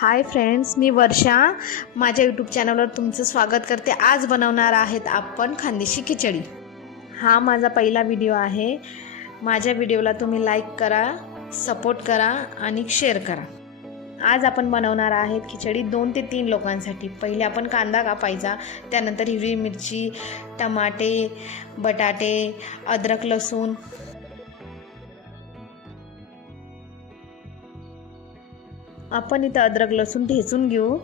Hi friends, मी वर्षा माझ्या YouTube चॅनलवर तुमचं स्वागत करते। आज बनवणार आहेत आपण खानदेशी खिचडी। हा माझा पहिला व्हिडिओ आहे। माझ्या व्हिडिओला तुम्ही लाईक करा, सपोर्ट करा आणि शेअर करा। आज आपण बनवणार आहेत खिचडी 2 ते 3 लोकांसाठी। पहिले आपण कांदा कापायचा, त्यानंतर हिरवी मिरची, टमाटे, बटाटे, अद्रक लसूण, आपण इथं अद्रक लसूण ठेचून घेऊ।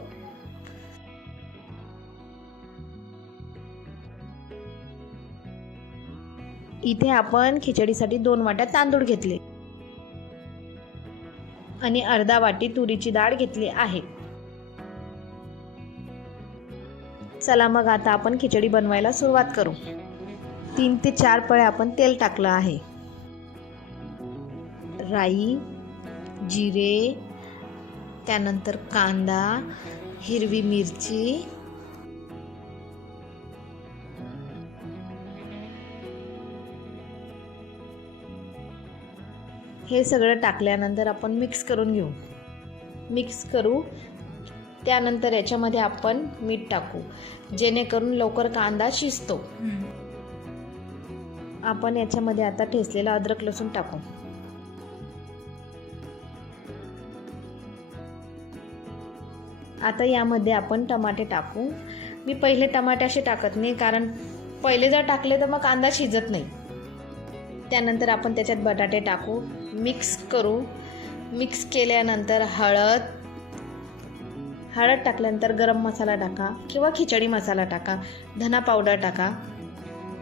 इथे आपण खिचडीसाठी 2 वाट्या तांदूळ घेतले आणि अर्धा वाटी तुरीची डाळ घेतली आहे। चला मग आता आपण खिचडी बनवायला सुरुवात करू। 3 ते 4 पळे आपण तेल टाकलं आहे। राई, जिरे, त्यानंतर कांदा, हिरवी मिरची, हे सगळं टाकल्यानंतर आपण मिक्स करून घेऊ। मिक्स करू, त्यानंतर याच्यामध्ये आपण मीठ टाकू, जेणेकरून लवकर कांदा शिजतो। आपण याच्यामध्ये आता ठेचलेला अद्रक लसूण टाकू। आता यामध्ये आपण टमाटे टाकू। मी पहिले टमाटे असे टाकत नाही, कारण पहिले जर टाकले तर मग कांदा शिजत नाही। त्यानंतर आपण त्याच्यात बटाटे टाकू, मिक्स करू। मिक्स केल्यानंतर हळद टाकल्यानंतर गरम मसाला टाका किंवा खिचडी मसाला टाका, धना पावडर टाका।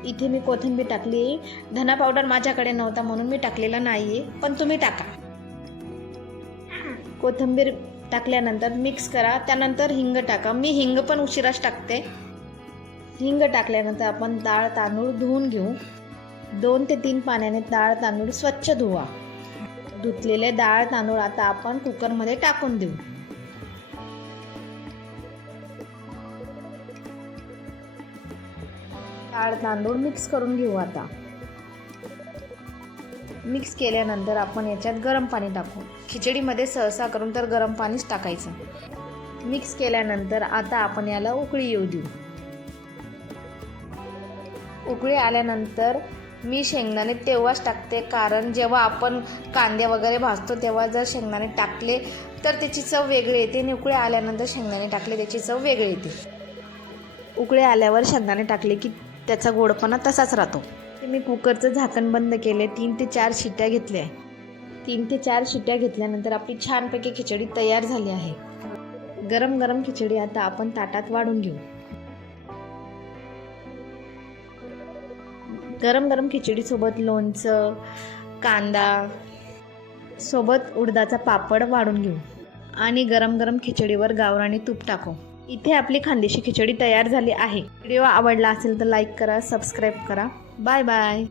इथे मी कोथिंबीर टाकली। धना पावडर माझ्याकडे नव्हता म्हणून मी टाकलेला नाही आहे, पण तुम्ही टाका। कोथिंबीर टाकल्यानंतर मिक्स करा। त्यानंतर हिंग टाका। मी हिंग पण उशिराच टाकते। हिंग टाकल्यानंतर आपण डाळ तांदूळ धुवून घेऊ। 2 ते 3 पाण्याने डाळ तांदूळ स्वच्छ धुवा। धुतलेले डाळ तांदूळ आता आपण कुकरमध्ये टाकून देऊ। डाळ तांदूळ मिक्स करून घेऊ। आता मिक्स केल्यानंतर आपण याच्यात गरम पाणी टाकू। खिचडीमध्ये सहसा करून तर गरम पाणीच टाकायचं। मिक्स केल्यानंतर आता आपण याला उकळी येऊ देऊ। उकळी आल्यानंतर मी शेंगदाणे तेव्हाच टाकते, कारण जेव्हा आपण कांदे वगैरे भाजतो तेव्हा जर शेंगदाणे टाकले तर त्याची चव वेगळी येते आणि उकळी आल्यानंतर शेंगदाणे टाकले त्याची चव वेगळी येते। उकळी आल्यावर शेंगदाणे टाकले की त्याचा गोडपणा तसाच राहतो। मी कुकरचं झाकण बंद केले। 3 ते 4 शिट्ट्या घेतल्या। 3 ते 4 शिट्ट्या घेतल्यानंतर आपली छानपैकी खिचडी तयार झाली आहे। गरम गरम खिचडी आता आपण ताटात वाढून घेऊ। गरम गरम खिचडीसोबत लोणचं, कांदा, सोबत उडदाचा पापड वाढून घेऊ आणि गरम गरम खिचडीवर गावरानी तूप टाकू। इथे आपली खानदेशी खिचडी तयार झाली आहे। व्हिडिओ आवडला असेल तर लाईक करा, सबस्क्राईब करा। Bye bye.